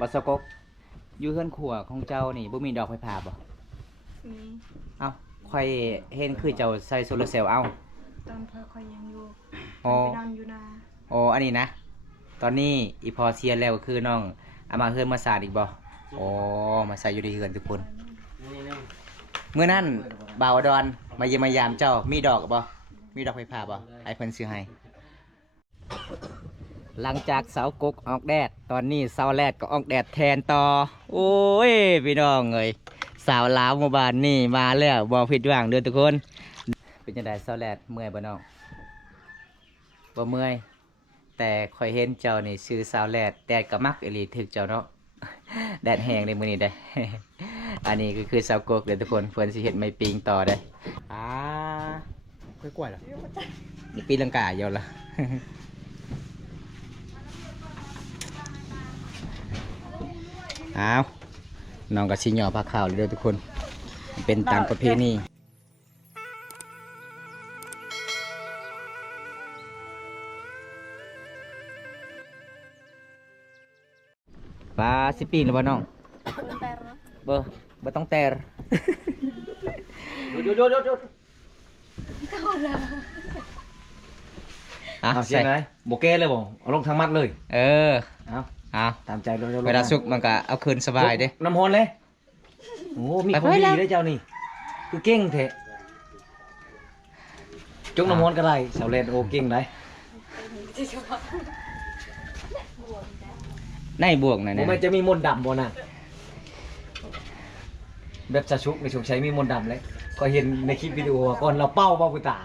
บัสกกอยู่เฮือนขัวของเจ้านี่บ่มีดอกไฟฟ้าบ่มีเอ้าค่อยเห็นคือเจ้าใส่โซลาร์เซลล์เอาตอนคอยยังอยู่อ๋อไปนอนอยู่นา อ๋ออันนี้นะตอนนี้อีพอเสียแล้วก็คือน้องเอามาเฮือนมาสาดอีกบ่อ๋อมาใส่อยู่ที่เฮือนทุกคนเมื่อนั้นบ่าวดอนมาเยี่ยมมายามเจ้ามีดอกบ่มีดอกไฟฟ้าบ่ให้เพิ่นซื้อให้หลังจากเสากกออกแดดตอนนี้เสาแรดก็ออกแดดแทนต่อโอ้ยพี่น้องเอ้ยสาวลาวหมู่บ้านนี่มาแล้วบ่ผิดหวังเด้อทุกคนเป็นจังได๋เสาแรดเมื่อยบ่น้องบ่เมื่อยแต่ข่อยเห็นเจ้านี่ชื่อสาวแรดแดดก็มักอีหลีถึกเจ้าเนาะ แดดแห้งในมื้อนี้ได้ อันนี้ก็คือสาวกกเด้อทุกคนเพิ่นสิเฮ็ดไม้ปิงต่อได้ค่อยกล้วยเหรอนี่ปีลังกาเยอะละ อ้าวน้องก็สิหย่อผ้าขาวเลยเด้อทุกคนเป็นตามประเพณีปลาสิปีนหรือเปล่าน้องเบอร์บ่ต้องแต่หยุดเอาเสียงไหนโบเก้เลยบ่เอาลงทางมัดเลยเออเอาตามใจเร็วเวลาสุกมันก็เอาคืนสบายเด้น้ำฮอนเลยโอ้มีคนดีได้เจ้านี่คือเก่งเถอะจุกน้ำฮอนก็ได้สาวเลนโอเก่งได้ในบวกนะเนี่ยมันจะมีมนต์ดำบ่น่ะแบบจะชุกในชุกใช้มีมนต์ดำเลยก็เห็นในคลิปวิดีโอก่อนเราเป้ากุตา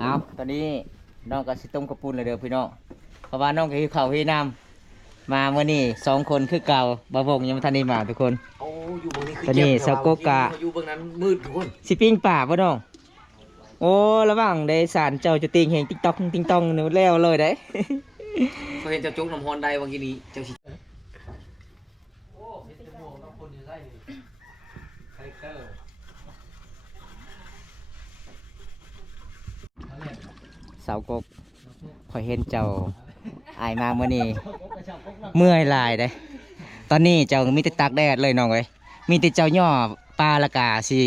เอาตอนนี้น้องก็สิต้มกระปุนเลยเด้อพี่น้องเพราะว่าน้องก็หิวข้าวหิวน้ำมาเมื่อนี้2 คนคือเก่าบ่าวงยังไม่ทันได้มาทุกคนโอ้อยู่เบื้องนี้คือ ตอนนี้สาวโกกะอยู่เบื้องนั้นมืดทุกคนสิปิ้งป่าบ่น้องโอ้ระหว่างได้สารเจ้าจะติงเห็นติ๊กต๊อกติ๊งต้องนึกแล้วเลยได้เขาเห็นเจ้าจุกน้ำฮอนได้วันนี้เจ้าสิสาวกกข่อยเห็นเจ้าอายมาเมื่อนี้เมื่อยหลายได้ตอนนี้เจ้ามีแต่ตากแดดเลยน้องเอ้ยมีแต่เจ้าย่อปลาละกาสิ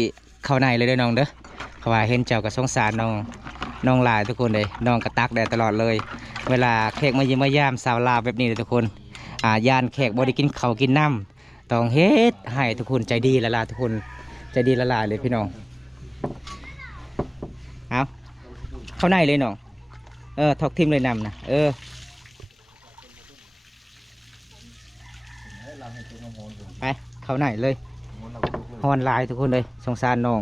เข้าในเลยเด้อน้องเด้อเพราะว่าเห็นเจ้าก็สงสารน้องหลายทุกคนเลยน้องก็ตากแดดตลอดเลยเวลาแขกมาเยี่ยมมายามสาวลาวแบบนี้เลยทุกคนย่านแขกบ่ได้กินข้าวกินน้ำต้องเฮ็ดให้ทุกคนใจดีละลาทุกคนใจดีละลาเลยพี่น้องเอาเข้าในเลยน้องทอกทิมเลยนำนะไปเข้าไหนเลยฮอนลายทุกคนเลยสงสารน้อง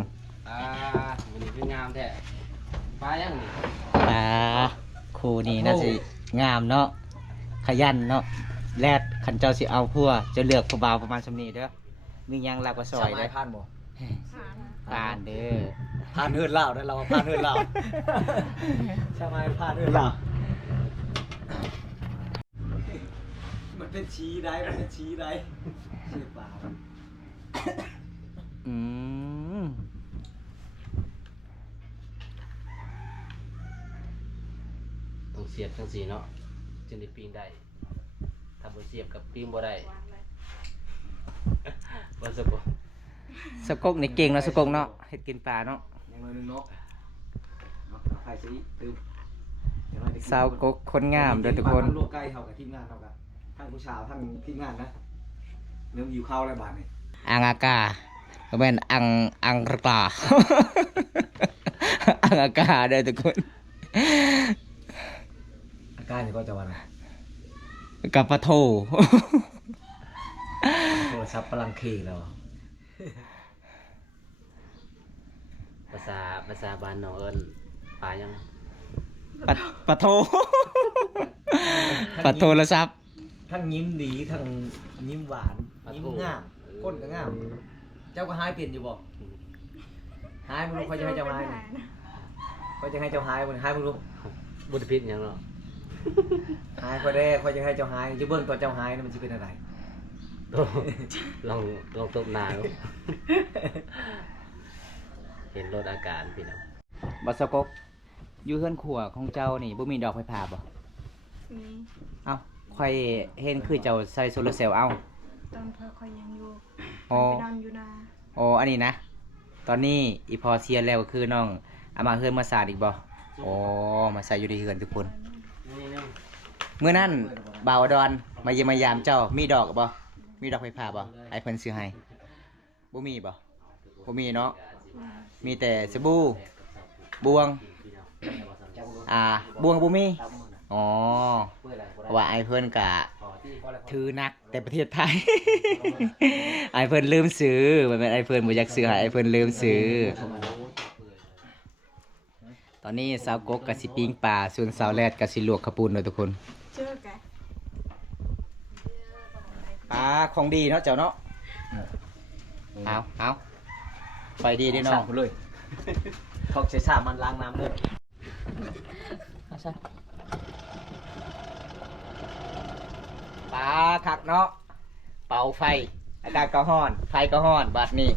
วันนี้คืองามแท้ปลายังนี่ครูนี่น่าสิงามเนาะขยันเนาะแรดขันเจ้าสิเอาพัวจะเลือกผู้บ่าวประมาณสำนีเด้อมียังลากกระซอยเด้อผ่านบ่ผ่านเด้อผ่านเฮือนลาวได้เราผ่านเฮือนลาวใช่ไหมผ่านเฮือนลาวมันเป็นชี้ได้มันเป็นชี้ได้ชื่อปลาต้องเสียบทั้งสี่เนาะจึงได้ปีนได้ถ้าบ่เสียบกับปีนบ่ได้บ่สกสกกนี่เก่งเนาะสกกเนาะเฮ็ดกินปลาเนาะยังนึงเนาะใครสิตื่มสาวกกคนงามเด้อทุกคนลูกไก่เฮากับทีมงานเฮากับทั้งผู้ชาวทั้งทีมงานนะเริ่มหิวข้าวแล้วบาดนี้อังอากาก็เป็นอังกระตา อังอากาเด้อทุกคนอาการนี่ก็จะว่าไงกับปะโถโทรศัพท์พลังเคแล้วภาษาบ้านน้องเอิ้นปลายังปะโถปะโทรศัพท์ทั้งยิ้มดีทั้งยิ้มหวานยิ้มงามก้นก็งามเจ้าก็หายเปลี่ยนอยู่บ่หายมึงรู้เขาจะให้เจ้าหายเขาจะให้เจ้าหายมึงหายมึงรู้บุตรพิษยังเนาะหายเขาได้เขาจะให้เจ้าหายจะเบื้องตัวเจ้าหายมันจะเป็นอะไรลองตบหน้าดูเห็นรถอาการพี่น้องบัสกก อยู่เฮือนขัวของเจ้านี่บ่มีดอกไฟฟ้าบ่ มี เอ้าค่อยเห็นคือเจ้าใส่โซลาร์เซลล์เอา ตอนค่อยยังอยู่ อ๋อ ไปนอนอยู่นา อ๋ออันนี้นะ ตอนนี้อีพอเสียแล้วก็คือน้องเอามาเฮือนมาสาดอีกบ่อ๋อมาใส่อยู่ในเฮือนทุกคนเมื่อนั้นบ่าวดอนมาเยี่ยมมายามเจ้ามีดอกบ่มีดอกไฟฟ้าบ่ไอ้เพิ่นซื้อให้บ่มีบ่บ่มีเนาะมีแต่สบู่บวงบวงบ่มีอ๋อว่าไอ้เพิ่นกะถือนักแต่ประเทศไทย ไอ้เพิ่นลืมซื้อมันเป็นไอ้เพิ่นบ่อยากซื้อให้ไอ้เพิ่นลืมซื้อตอนนี้สาวกกกะสิปิ้งปลาส่วนสาวแรดกะสิลวกข้าวปุ้นเนาะทุกคน เจอกัน ปลาของดีเนาะเจ้าเนาะเอาไปดีเด้อน้อง เลยเขาใช้สามันล้างน้ำเลย ปลาคักเนาะเป่าไฟอากาศก็ร้อนไฟก็ร้อนบัดนี้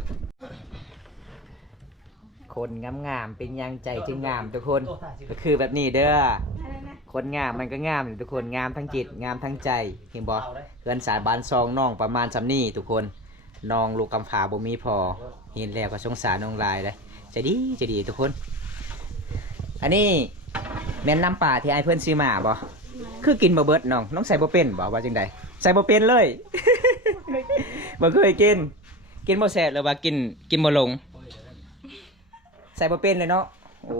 คนงามๆเป็นยังใจจึงงามทุกคนก็คือแบบนี้เด้อ อะไรนะ คนงามมันก็งามทุกคนงามทั้งจิตงามทั้งใจเห็นบ่เพื่อนสารบานซองน้องประมาณซำนี้ทุกคนน้องลูกกำพร้าบ่มีพอเห็นแล้วก็สงสารน้องลายเลยจะดีทุกคน อันนี้แม่นน้ำปลาที่ไอ้เพื่อนซื้อมาบ่คือกินบ่เบิดน้องใส่บ่เป็นบ่ว่าจังใดใส่บ่เป็นเลย บ่เคยกินบ่แซ่บหรือว่ากินบ่ลงใส่บ่เป็นเลยเนาะโอ้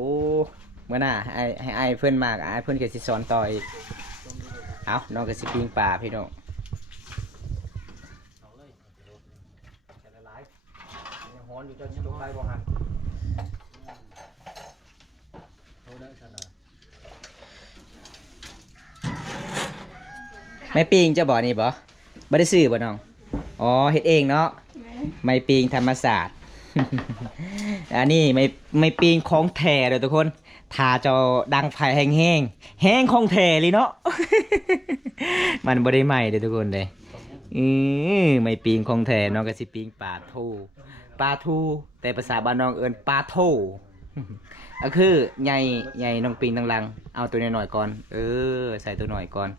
เมื่อหน้าให้ไอ้เพื่อนมากไอ้เพื่อนก็สิสอนต่ออีกเอาน้องก็สิปิ้งปลาพี่น้องไม่ปิ้งจะบ่นี่บ่ได้ซื้อบ่น้องอ๋อเฮ็ดเองเนาะ แม่ ไม่ปิ้งธรรมศาสตร์ อันนี้ไม่ปิ้งของแท้เลยทุกคนทาเจ้าดังไฟแห้งของแท้เลยเนาะ มันบ่ได้ใหม่เลยทุกคนเลยไม่ปิ้งของแท้น้องก็สิปิ้งปลาทูแต่ภาษาบ้านน้องเอิ้นปลาโท ก็คือใหญ่น้องปิ้งตั้งลังเอาตัวน้อยๆก่อนใส่ตัวหน่อยก่อน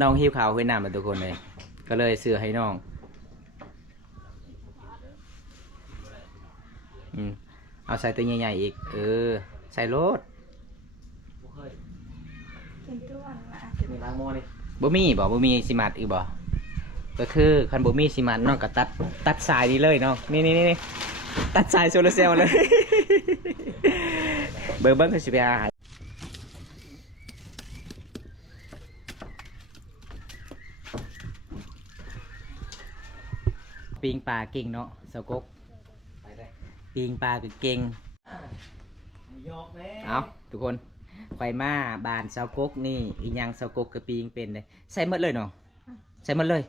น้องหิวข้าวหิวน้ำแล้วทุกคนเลยก็เลยซื้อให้น้องเอาใส่ตัวใหญ่ๆอีกใส่รถ เป็นตัวละ มีล้างหม้อนี่ บ่มีสิมัดอีกบ่ก็คือคันบ่มีสิมัดน้องก็ตัดสายนี้เลยน้องนี่ตัดสายโซลาร์เซลล์เลย เบิ่งคือสิไปหาปิงปลาเก่งเนาะสาวกกปิงปลาก็เก่งเอาทุกคนไฟมาบานสาวกกนี่อีหยังสาวกกกับปิงเป็นเลยใส่หมดเลยเนาะใส่หมดเลย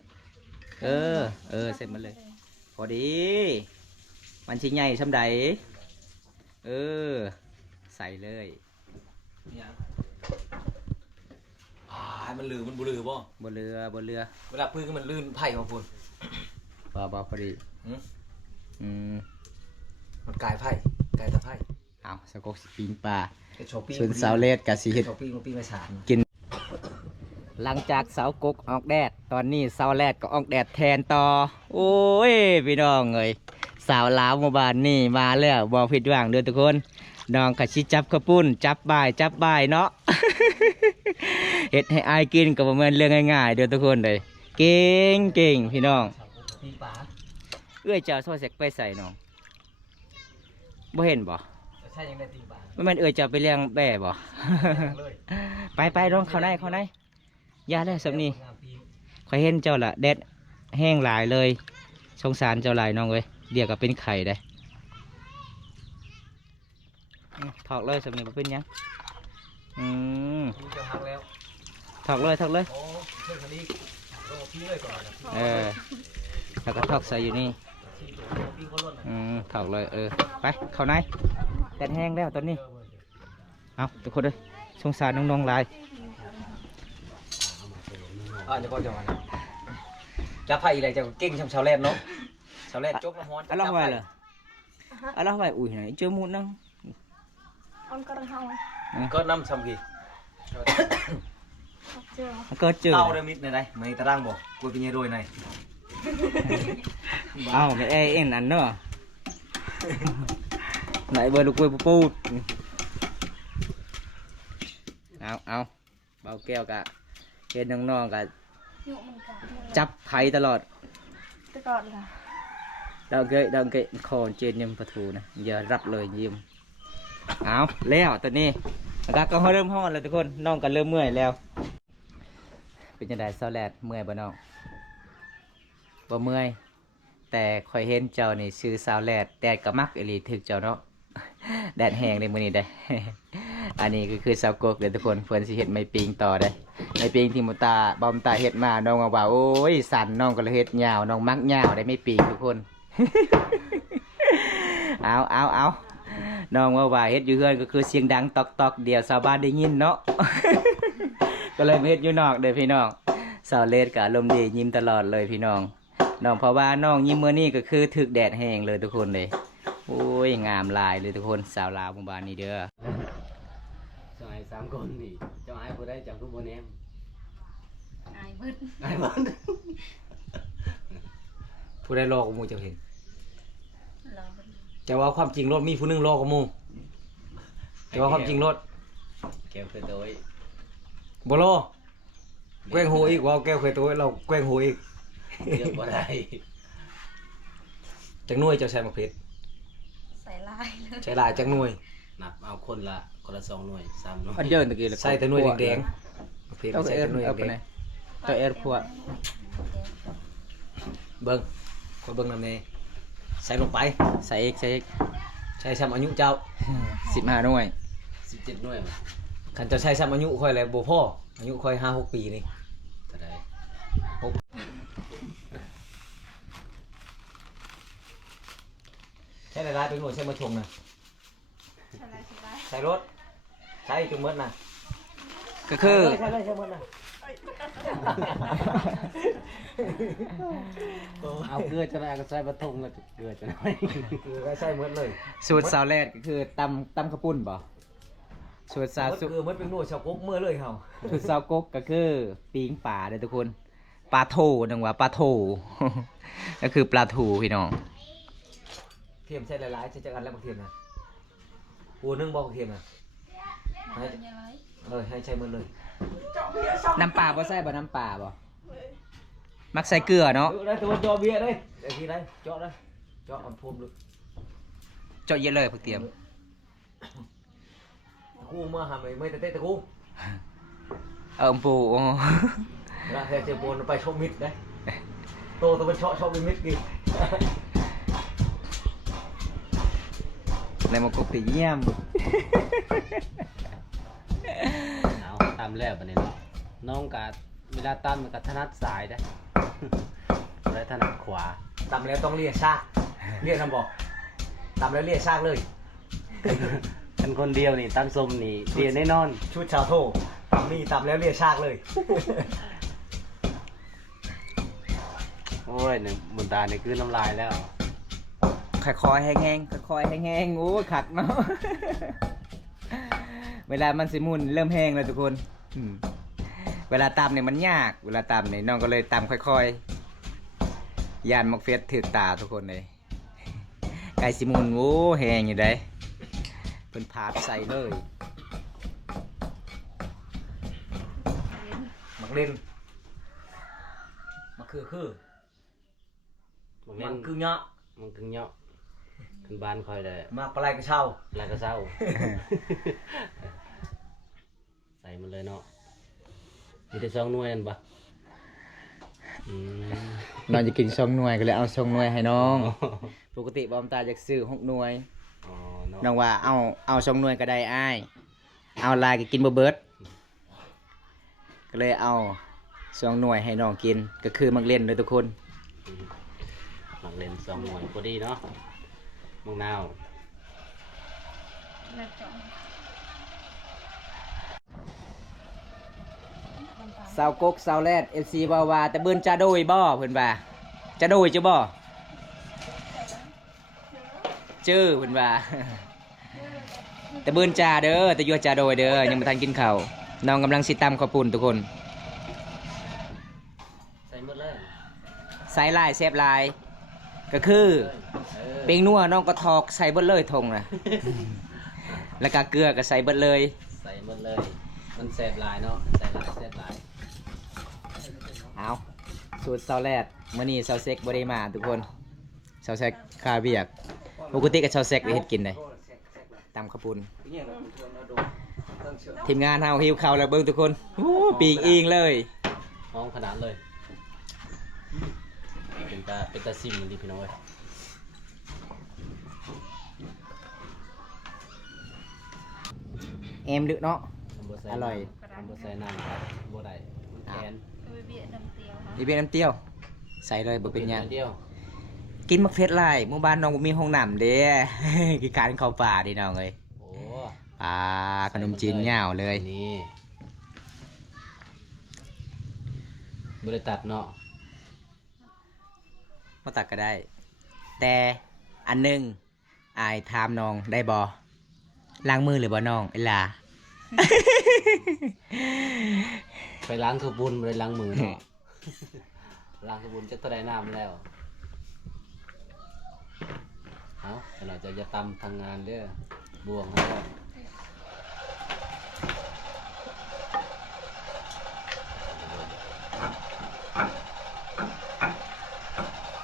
ใส่หมดเลยพอดีมันชิ้นใหญ่ช่ำใดใส่เลย มันลือมันบุลือบ่ บนเรือ เวลาพื้นมันลื่นไผ่ของคุณ บอพอดีมันกลายไผ่กลายตะไผ่ เอาสาวกกสิปิงปลา ชอปปี้ ส่วนสาวเลดกับสีเห็ด ชอปปี้มาฉาบ กินหลังจากสาวกกออกแดดตอนนี้สาวแรดก็ออกแดดแทนต่อโอ้ยพี่น้องเอ้ยสาวลาวหมู่บ้านนี่มาแล้วบ่ผิดหวังเด้อทุกคนน้องกะชิจับข้าวปุ้นจับบ่ายเนาะ เฮ็ดให้อายกินก็บ่แม่นเรื่องง่ายๆเด้อทุกคนเลยเก่งพี่น้อง ปีป๋า เอื้อยเจ้าโซ่เสกไปใส่น้องบ่เห็นบ่ ใช่ยังได้ปีป๋า บ่แม่นเอื้อยเจ้าไปเลี้ยงแบ่บ่ เลย ไปลองเข้าในอย่าแล้วสำนี้ข่อยเห็นเจ้าละแดดแห้งหลายเลยสงสารเจ้าหลายน้องเว้ยเดี๋ยวก็เป็นไข่ได้ถอกเลยสำนี้บ่เป็นหยังจะหักแล้ว ถอกเลย โอ้เพื่อนคนนี้โอ้พี่เลยก่อน แล้วก็ถอกใส่อยู่นี่ พี่เขาล้น ถอกเลยไปเข้าในแดดแห้งแล้วตอนนี้เอาทุกคนเลยสงสารน้องๆหลาย จะก็จะมาจะไผ่อะไรจะเก่งชาวแรดเนาะชาวแรดจกน้ำฮ้อน อะไรเหรอ à đó phải ủi này chưa muốn đâu ông có đang hông có năm xong kì học chưa cơ chưa tao đây mít này đây mày ta đang bỏ cô tự nhiên rồi này mẹ em ăn nữa lại vừa được quê pu ao bao keo cả trênน้องๆcả หยุมันกัน จับไผ่ตลอด แต่ก่อนล่ะ ดังเกะคอเจนยังประตูนะอย่ารับเลยยิ้มเอาแล้วตอนนี้อากาศก็เริ่มร้อนแล้วทุกคนน้องก็เริ่มเมื่อยแล้วเป็นยังไงเศร้าแลดเมื่อยบ่น้องบ่เมื่อยแต่คอยเห็นเจ้านี่ชื่อสาวแลดแดดก็มักอีหลีถึกเจ้าเนาะ แดดแห้งในมื้อนี้ได้ อันนี้ก็คือสาวกกเด้อทุกคนเพิ่นสิเฮ็ดไม้ปิงต่อได้ไม้ปิงที่หมูตาบอมตาเฮ็ดมาน้องว่าโอ้ยสั่นน้องก็เลยเฮ็ดยาวน้องมักยาวได้ไม้ปิงทุกคน เอาน้องว่าเฮ็ดอยู่เฮือนก็คือเสียงดังตอกเดียวชาวบ้านได้ยินเนาะ ก็เลยมาเฮ็ดอยู่นอกเด้อพี่น้องสาวเลดก็อารมณ์ดียิ้มตลอดเลยพี่น้องเพราะว่าน้องยิ้มมื้อนี้ก็คือถึกแดดแห้งเลยทุกคนเลยโอ้ยงามหลายเลยทุกคนสาวลาวหมู่บ้านนี้เด้อ cho ai 3 con thì cho ai vừa đây chẳng có bốn em อายเบิด ai bán ผู้ใดรอกับมูเจ้าเห็น เราเบิด จะว่าความจริงรถมีผู้หนึงรอกับมูจะว่าความจริงรถ kèo khởi tối บ่รอแกล้งโหอีกว่าแก้วเคยตัวเราแกล้งโหอีก được vào đây จักหน่วยเจ้าใช้มะเขือ ใส่ลายเลย ใช้หลายจักหน่วย nạp ao con là 2 nuôi 3 nuôi อันเยินตะกี้เลย ใส่แต่หน่วยแดงๆมะเขือ เอา ใส่ เอ็ แต่ น หน่วย เอาไป แด ไหน ง ตัวเอ็นพวก ๆเบิ่งคนเบิ่งนำแน่ใส่ลงไป ใส่เอก ใช้ซ้ำอายุเจ้า 15หน่วย 17 nuôi mà คันเจ้าใช้ซ้ำอายุค่อยแล้วบ่พออายุค่อย5-6 ปีนี่ thật đấy ใช้หลายๆเป็นหน่วยใช้มาชงนะ ใส่ลายใส่ลาย ใช้รถใช้จนหมดนะ ก็คือ ใช้เลยใช้หมดนะ ao cưa cho lại cái xoay bắt thùng là cưa cho nó คือใช้หมดเลย สูตรสาวแรกก็คือตำข้าวปุ้นบ่สูตรสาว หมดคือหมดเป็นหน่วยชาวกุ๊กเมื่อเลยเฮา สูตรสาวกกก็คือปิ้งป่าเด้อทุกคนปลาโถนึงว่าปลาโถ ก็คือปลาถูพี่น้อง เทียมใช้หลายๆใช้จักอันแล้วบางเทียมนะปูนึ่งบ่บางเทียมนะให้ เป็นยังไง ให้ใช้หมดเลย น้ำปลาบ่ใส่บ่น้ำปลาบ่มักใส่เกลือเนาะ ได้ตัวจอเบียร์ได้ไอ้ที่ได้เจาะได้เจาะอันพรมเลย เจาะเยอะเลยพวกเตรียม กูมาหาไม่แต่เต้แต่กู ปู แล้วแค่เจอปูนไปชมมิดได้โตตัวเป็นชอบเป็นมิดกิน ในมากกตีเยี่ยม áo tam lẹ vào này nó nông cảเวลาตั้มมันก็ถนัดซ้ายได้ ได้ถนัดขวา ตำแล้วต้องเลียซากเลียทำบอกตำแล้วเลียซากเลย เป็นคนเดียวนี่ตั้มส้มนี่เดียวแน่นอน ชุดชาวโทตำนี่ตำแล้วเลียซากเลย โอ้ยหนึ่งบุญตาเนี่ยคือน้ำลายแล้ว ค่อยๆแห้งๆค่อยๆแห้งๆโอ้ยขัดเนาะ เวลามันสิมุนเริ่มแห้งแล้วทุกคนเวลาตำเนี่ยมันยากเวลาตำเนี่ยน้องก็เลยตำค่อยๆยานมักเฟียดถือตาทุกคนเลยไก่สิมุนโอ้แห้งอยู่ได้เป็นผาดใส่เลย มักเล่นมักคือ มัน มั เล่น นคือเงาะ มันคือเนาะขึ้นบ้านคอยเลย มักปลายกระเช้า แล้วก็เศร้า ใส่มันเลยเนาะมีแต่2 หน่วยนั่นปะน้องจะกิน2 หน่วยก็เลยเอา2 หน่วยให้น้อง ปกติบอมตาจะซื้อ6 หน่วย อ๋อเนาะ น้องว่าเอา2 หน่วยก็ได้อ้ายเอาลายก็กินบ่เบิดก็เลยเอา2 หน่วยให้น้องกินก็คือมักเล่นเลยทุกคน หมักเล่น2 หน่วยพอดีเนาะมังนาว แล้วจ่อง สาวกกสาวแรด FC บ่ว่าแต่เบิ่นจะโดยบ่เพิ่นว่าจะโดยจะบ่ เจอเพิ่นว่า แต่เบิ่นจ่าเด้อแต่ยัวจ่าโดยเด้อยังบ่ทันกินข้าวน้องกำลังสิตำข้าวปุ้นทุกคน ใส่หมดเลย ใส่ลายแซ่บลาย ก็คือเป็งนัวน้องก็ทอกใส่เบิดเลยทงน่ะ แล้วก็เกลือก็ใส่เบิดเลย ใส่หมดเลย มันแซ่บหลายเนาะใส่หลายแซ่บหลาย เอาสูตรเซาแรดมื้อนี้เซาเซ็กบ่ได้มาทุกคนเซาเซ็กคาเวียกปกติก็เซาเซ็กได้เฮ็ดกินได้ตำข้าวปุ้นทีมงานเฮาหิวข้าวแล้วเบิ่งทุกคนโอ้ปีกอิงเลย หอมขนาดเลย เป็นตาซิมมันดีพี่น้องเว้ย แอมดึกเนาะ บ่ใส่ อร่อย บ่ใส่น้ำครับบ่ได้มันแทน ไปเบียดน้ำเตียวค่ะ นี่เป็นน้ำเตี้ยว ใส่เลยบ่เป็นหยัง เดียว กินมักเฟสไล่หมู่บ้านน้องบ่มีห้องน้ำเด้ คือการเข้าป่าดิน้องเอ้ย โอ้ ป่าขนมจีนเหย้าเลย นี่บ่ได้ตัดเนาะ บ่ตักก็ได้ แต่อันหนึงอายถามน้องได้บ่ล้างมือหรือบ่น้องไอ้หล่า ไปล้างขบุนบ่ได้ล้างมือเนาะ ล้างขบุนจะเท่าใดน้ำแล้วเอาขนาดจะตำทางงานเด้อบวงเขาแล้ว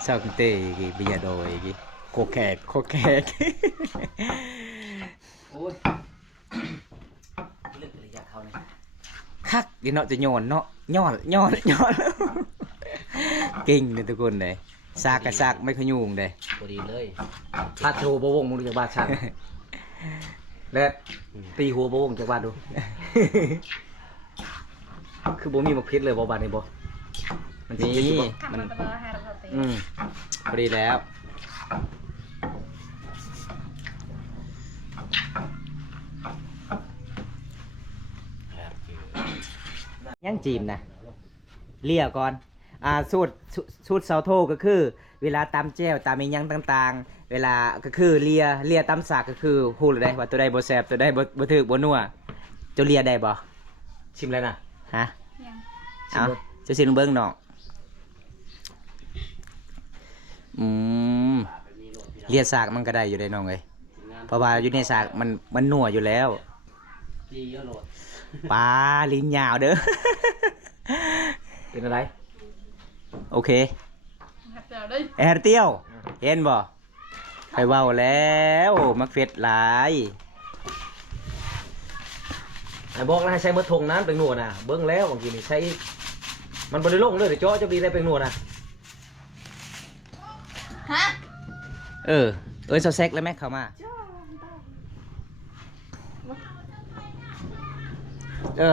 sao kinh tế cái bây giờ đồi cái khô kẹt โอ้ยเลือกระยะเขาเนี่ย khắc thì nóจะnhọn nó nhọn kinh này tụi con này sạc cái sạc mấy cái nhung đây พอดีเลย พาดโชว์บวงมึงจากบ้านช่างและตีหัวบวงจากบ้านดู คือบ่มีมาพิษเลยบ่บ้านนี้บ่มันสิ นี่ บ่ ทำ มัน มาตลอด5เราเตียว พอดีแล้วยังจีมนะเลี่ยก่อนสูตรเสาโทก็คือ เวลาตำแจ้วตำอีหยังต่างๆ เวลาก็คือเลียตำสากก็คือฮู้เลยได้ว่าตัวใดบ่แซ่บตัวใดบ่ถึกบ่นัวเจ้าเลียได้บ่ ชิมแล้วนะ ฮะ ยัง เอาเจ้าสิลองเบิ่งน้องเลียสากมันก็ได้อยู่ได้น้องเอ้ยเพราะว่าอยู่ในสากมันนัวอยู่แล้ว จีเยอะโหลด ปลาลิ้นยาวเด้อ เป็นอะไร โอเค หัดเตียวได้ แอร์เตี้ยวเห็นบ่ใครเว้าแล้วมักเฟ็ดหลาย ไอ้บอกนะให้ใช้มะทงนั้นเป็นหนวดน่ะเบิ่งแล้วบางทีนี่ใช้มันบ่ได้ลงเลยเดี๋ยวเจาะจะดีได้เป็นหนวดน่ะ ฮะ เออเซาแซกแล้วแม่เข้ามา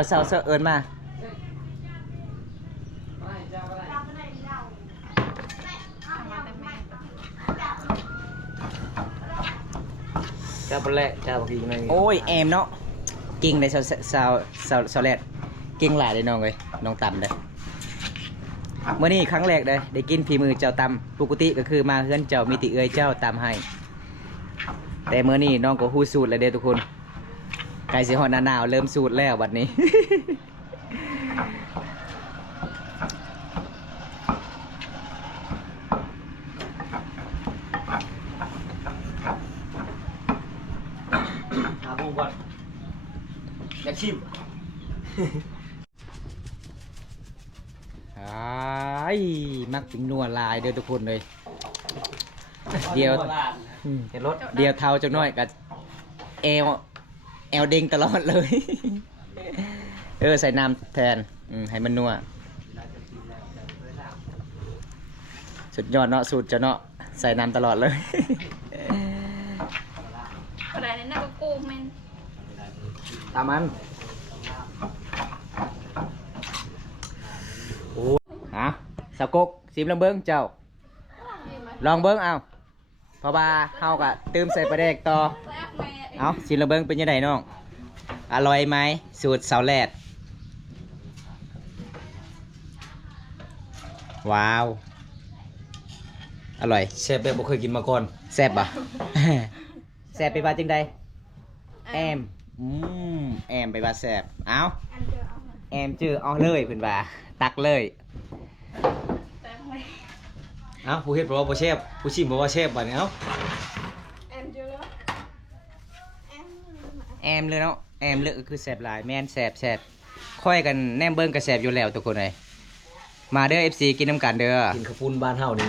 เซาเอิ้นมา เจ้าปลาแหละเจ้าบางทีไม่ โอ้ยแอมเนาะกิ่งในเซาแลดกิ่งหลายเลยน้องเอ้ยน้องตำเลยเมื่อนี้ครั้งแรกเลยได้กินฝีมือเจ้าตำปกติก็คือมาเฮือนเจ้ามีติเอ้ยเจ้าตำให้ แต่เมื่อนี้น้องก็ฮู้สูตรแล้วเด้อทุกคนใกล้สิฮอดหน้าหนาวเริ่มสูตรแล้วบัดนี้ หาบุ้งก่อนอยากชิม มักเป็นนัวลายเด้อทุกคนเลย เดียว เห็นรถ เดียวเท้าจังน้อยกับแอวเด้งตลอดเลย ใส่น้ำแทนให้มันนัวสุดยอดเนาะสูตรเจ้าเนาะใส่น้ำตลอดเลย อะไรนั่นน่ะก็โกงแม่น ตามมัน ฮะสาวกกซิมลองเบิ้งเจ้า ลองเบิ้งเอาเพราะว่าเฮากะเติมใส่ปลาแดกต่อ แซ่บแม่ เอาซิมลองเบิ้งเป็นยังไงน้อง อร่อยไหมสูตรสาวแรดว้าว อร่อย เชฟแบบบ่เคยกินมาก่อน แซ่บป่ะ สบไปว่าจังใดแอมแอมไปว่าแสบเอา อันเดียวเอามา แอมจื้อเอาเลยเพิ่นว่าตักเลย แต่ไม่ เอ้าผู้เฮ็ดบอกว่าบ่แซ่บผู้ชิมบอกว่าแซ่บบัดนี้เอ้า แอมเจอแล้วแอม แอมเลยเนาะแอมเลยคือแสบหลายแม่นแสบค่อยกันแนมเบิ่งก็แสบอยู่แล้วทุกคนเลยมาเด้อ FC กินน้ำกันเด้อ กินข้าวปุ้นบ้านเฮานี่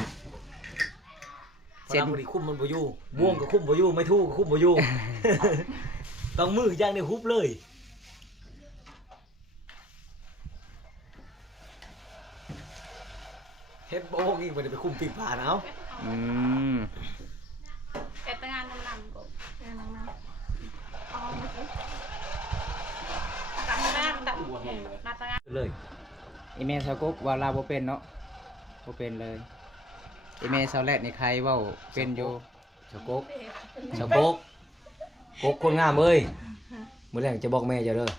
เสร็จ พลังบริคุ้มมันบ่อยู่ม่วงก็คุ้มบ่อยู่ไม่ทู่ก็คุ้มบ่อยู่ ต้องมือย่างนี่ฮุบเลยเฮ็ดโบ้งอีกบ่ได้ไปคุ้มปีกผ่านเอา อืม แต่ตั้งงานนำๆก็งานนำๆอ๋อไม่ใช่ตัดหน้าตัดนัดตั้งงาน เลย อีเมลสาวกุ๊กว่าลาวบ่เป็นเนาะบ่เป็นเลยอีเมลสาวแรกนี่ใครเว้าเป็นอยู่ ชาวโกกชาวโกกโกกคนงามเอ้ยมื้อแรกจะบอกแม่เจ้าเด้อ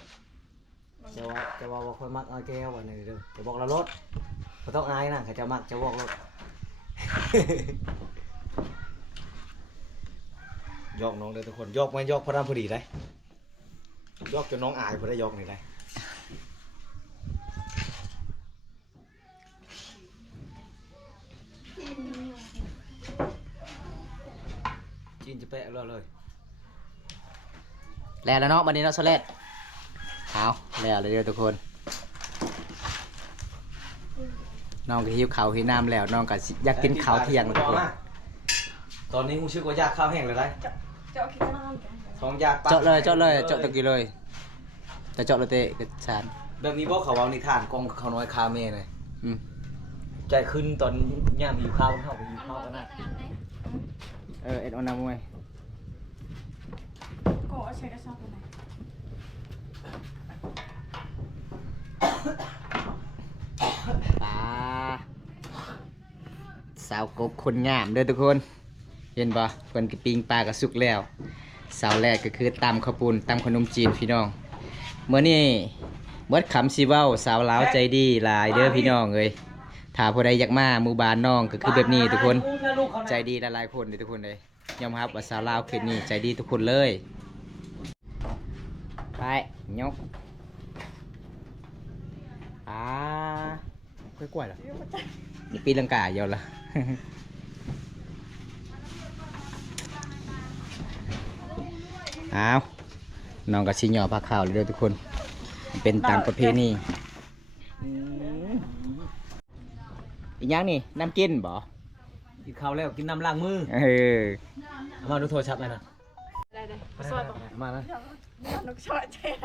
จะว่าบ่ค่อยมักเอาแก้วว่านี่เด้อจะบอกเรารถบ่ต้องอายนะเขาจะมักจะบอกรถ ยอกน้องเด้อทุกคนยอกแม่นยอกพระรามพอดีได้ยอกจนน้องอายบ่ได้ยอกนี่ได้จีนจะแปะแล้วเลย แล้วเนาะบัดนี้เนาะสาวแรกเอาแล้วเลยเด้อทุกคนน้องก็หิวข้าวหิวน้ำแล้วน้องก็สิอยากกินข้าวเที่ยงแล้วทุกคน ตอนนี้กูชื่อว่ายากข้าวแห้งเลยได้ เจาะคิดว่าน้ำกัน ท้องยากปะ เจาะเลยตะกี้เลยจะเจาะเลยเตะกระชาน แบบนี้บอกเขาเอานิทานกองเขาน้อยคาเม่เลย อืม ใจขึ้นตอนย่ามหิวข้าวเข้าไปหิวข้าวกันนะ เอ็ดเอาน้ำมวย ก็ใช้กระสอบตัวไหน ปลาสาวกบคนงามเด้อทุกคน เห็นบ่เพิ่นก็ปิ้งปลากระสุกแล้วสาวแรกก็คือตำข้าวปุ้นตำขนมจีนพี่น้องเมื่อนี้เบิดคำสิเว้าสาวลาวใจดีหลายเด้อพี่น้องเอ้ยถ้าผู้ใดอยากมาหมู่บ้านน้องก็คือแบบนี้ทุกคน ใจดีหลายๆคนเลยทุกคนเลยยอมรับว่าสาวลาวเขตนี้ใจดีทุกคนเลยไปยกค่อยกล้วยเหรอนี่ปีลังกาเยอะละ อ้าวน้องกับชิหยอผ้าขาวเลยเด้อทุกคนเป็นตามประเพณีอีกอย่างนี่น้ำกินบ่ กินข้าวแล้วกินน้ำล้างมือ เออ เอามาดูโทรศัพท์เลยนะ ได้สวัสดี มานะ นกชอดใช่ไ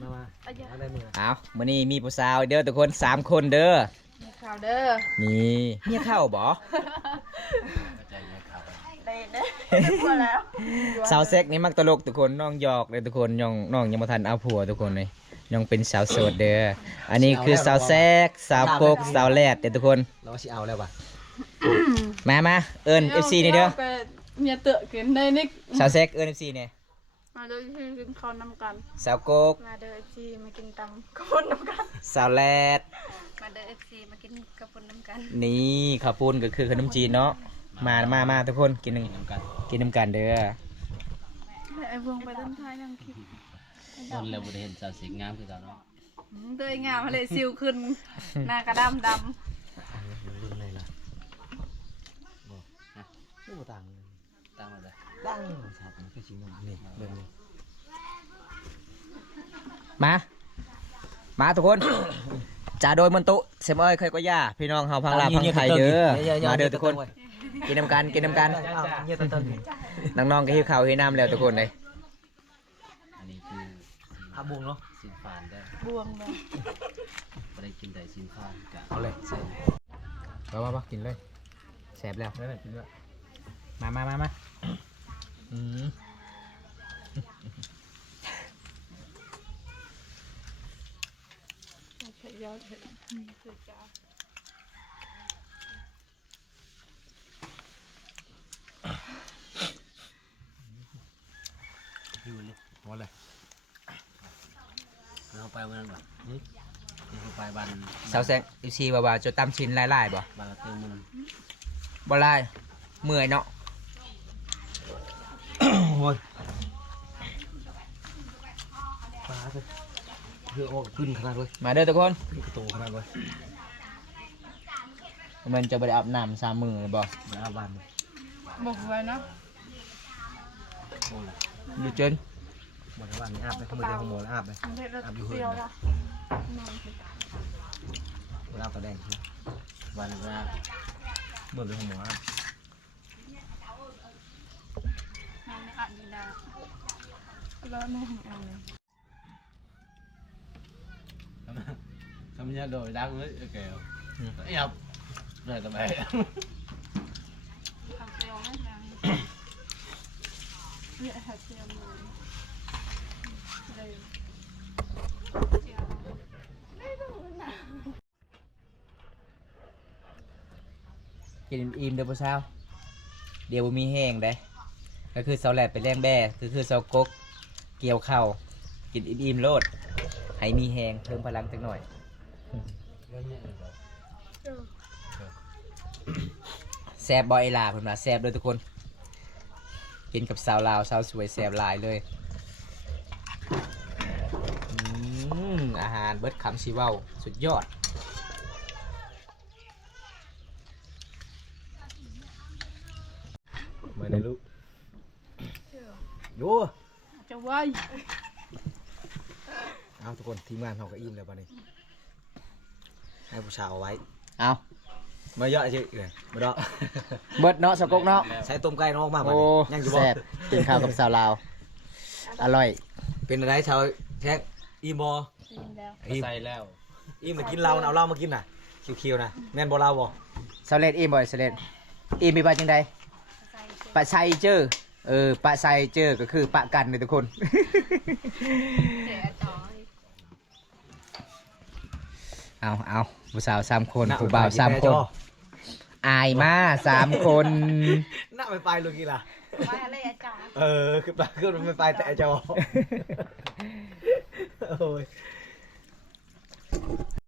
หม มาเอาได้มือ เอามื้อนี้มีผู้สาวเด้อทุกคน3คนเด้อ ข่าวเด้อ นี่เมียเข้าบ่ ได้เด้อพอแล้ว สาวเซ็กนี่มักตลกทุกคนน้องหยอกเลยทุกคนน้องยังบ่ทันเอาผัวทุกคนเลยยังเป็นสาวโสดเด้ออันนี้คือสาวแซกสาวกกสาวแรดเด้อทุกคน เราก็ชิเอาแล้วป่ะ มาเอิ้น FC นี่เด้อ เมียเตอะกินได้นิก สาวแซกเอิ้น FC เนี่ย มาเด้อที่กินข้าวนำกัน สาวกก มาเด้อที่มากินตำข้าวปุ้นนำกัน สาวแรด มาเด้อที่มากินข้าวปุ้นนำกัน นี่ข้าวปุ้นก็คือขนมจีนเนาะมาทุกคนกินน้ำกันเด้อ ไอ้วงไปต้นท้ายนั่งคิด คนแล้วบ่ได้เห็นสาวสิงงามคือกันเนาะ โดยงามเลยซิวขึ้นหน้ากระดำ เรื่องไหนล่ะโอ้ต่าง ตั้งมาเลย ตั้งสัตว์มันก็ชิงนี่เรื่องนี้ มาทุกคน จ่าโดยมันตุเสมเอ้ยเคยก็ย่าพี่น้องเฮาพังลาวพังไทยเด้อมาเด้อทุกคนกินน้ำกันเงียบต้น น้องๆก็หิวข้าวหิวน้ำแล้วทุกคนเลย อันนี้คือ อาบุงเนาะ สินฟานได้ ๆบวงเลย บ่ได้กินได้สินฟานกะ เอาเลยใส่ มากินเลยแสบแล้ว ไม่เป็นไรด้วย มาอืม เยอะเลยสุดจ้า อยู่เลย หมดเลย เราไปวันนั้นบ่เราไปบ้าน สาวแซงอีซีบ่าจะตำชิ้นลายๆบ่ บ้านละเติมมัน บ่ลายเมื่อยเนาะ ยปลาเลยเรือออกขึ้นขนาดเลย มาเด้อทุกคน ขึ้นกระโตขนาดเลย มันจะไปอาบน้ำ3 มื้อเลยบ่ มันอาบัน บอกไว้เนาะ ดูเจน มันอาบันนี่อาบไปขโมยของหมออาบไป มันเผ็ดแล้ว อาบอยู่ เป เฮื รี้ยว อน ละ มันอาบกระแดงใช่ไหม วันแรก เบิ่งไปของหมออาบ มันไม่อัดดีนะแล้วไม่ของอันเลย ทำยังโดยดังเลยโอเคเอียบเลยทำไม ทำเปรี้ยวไม่แรงเนี่ยหัดเปรี้ยวเลยเลยเปรี้ยวไม่รู้นะ กินอิ่มเด้อพ่อสาวเดี๋ยวบ่มีแห้งเด้ก็คือเสาแหลดไปแรงแบ่คือเสากกเกี่ยวข้าวกินอิ่มๆโลดให้มีแห้งเพิ่มพลังจักหน่อยแซ่บบ่ไอ้ล่ะเพิ่นว่าแซ่บเด้อทุกคนกินกับสาวลาวสาวสวยแซ่บหลายเลยอาหารเบิดคำสิเว้าสุดยอด มาเลยลูกดู จะไว้ เอาทุกคนทีมงานเขาก็อิ่มแล้วบัดนี้ให้ผู้ชายเอาไว้ เอา มาเยอะสิเลยมาเดาะ เบิดเนาะสกกเนาะ ใช้ต้มไก่น้องมากบัด โอ้ นี้ยังอยู่บ่ แซ่บกินข้าวกับสาวลาวอร่อย เป็นอะไรชาวแท็กอิ่มบ่ กินแล้ว อิ่ม ใส่แล้ว อิ่มมากินเหล้านะเอาเหล้ามากินน่ะคิวๆนะแม่นบ่เหล้าบ่ สาวเล็ดอิ่มบ่อยสาวเล็ดอิ่มมีปะจังใด ใส่ ปะไซเจอปะไซเจอก็คือปะกันเลยทุกคน เจ๋ต่อ เอาผู้สาว3 คน น่ะ ผู้บ่าว3 คน อายมา3 คน น่าไปลูกกี่ล่ะ ไว้อะไรอะจ๋า คือปลาขึ้นมันไม่ไปแต่ไอ้จอโอ้ย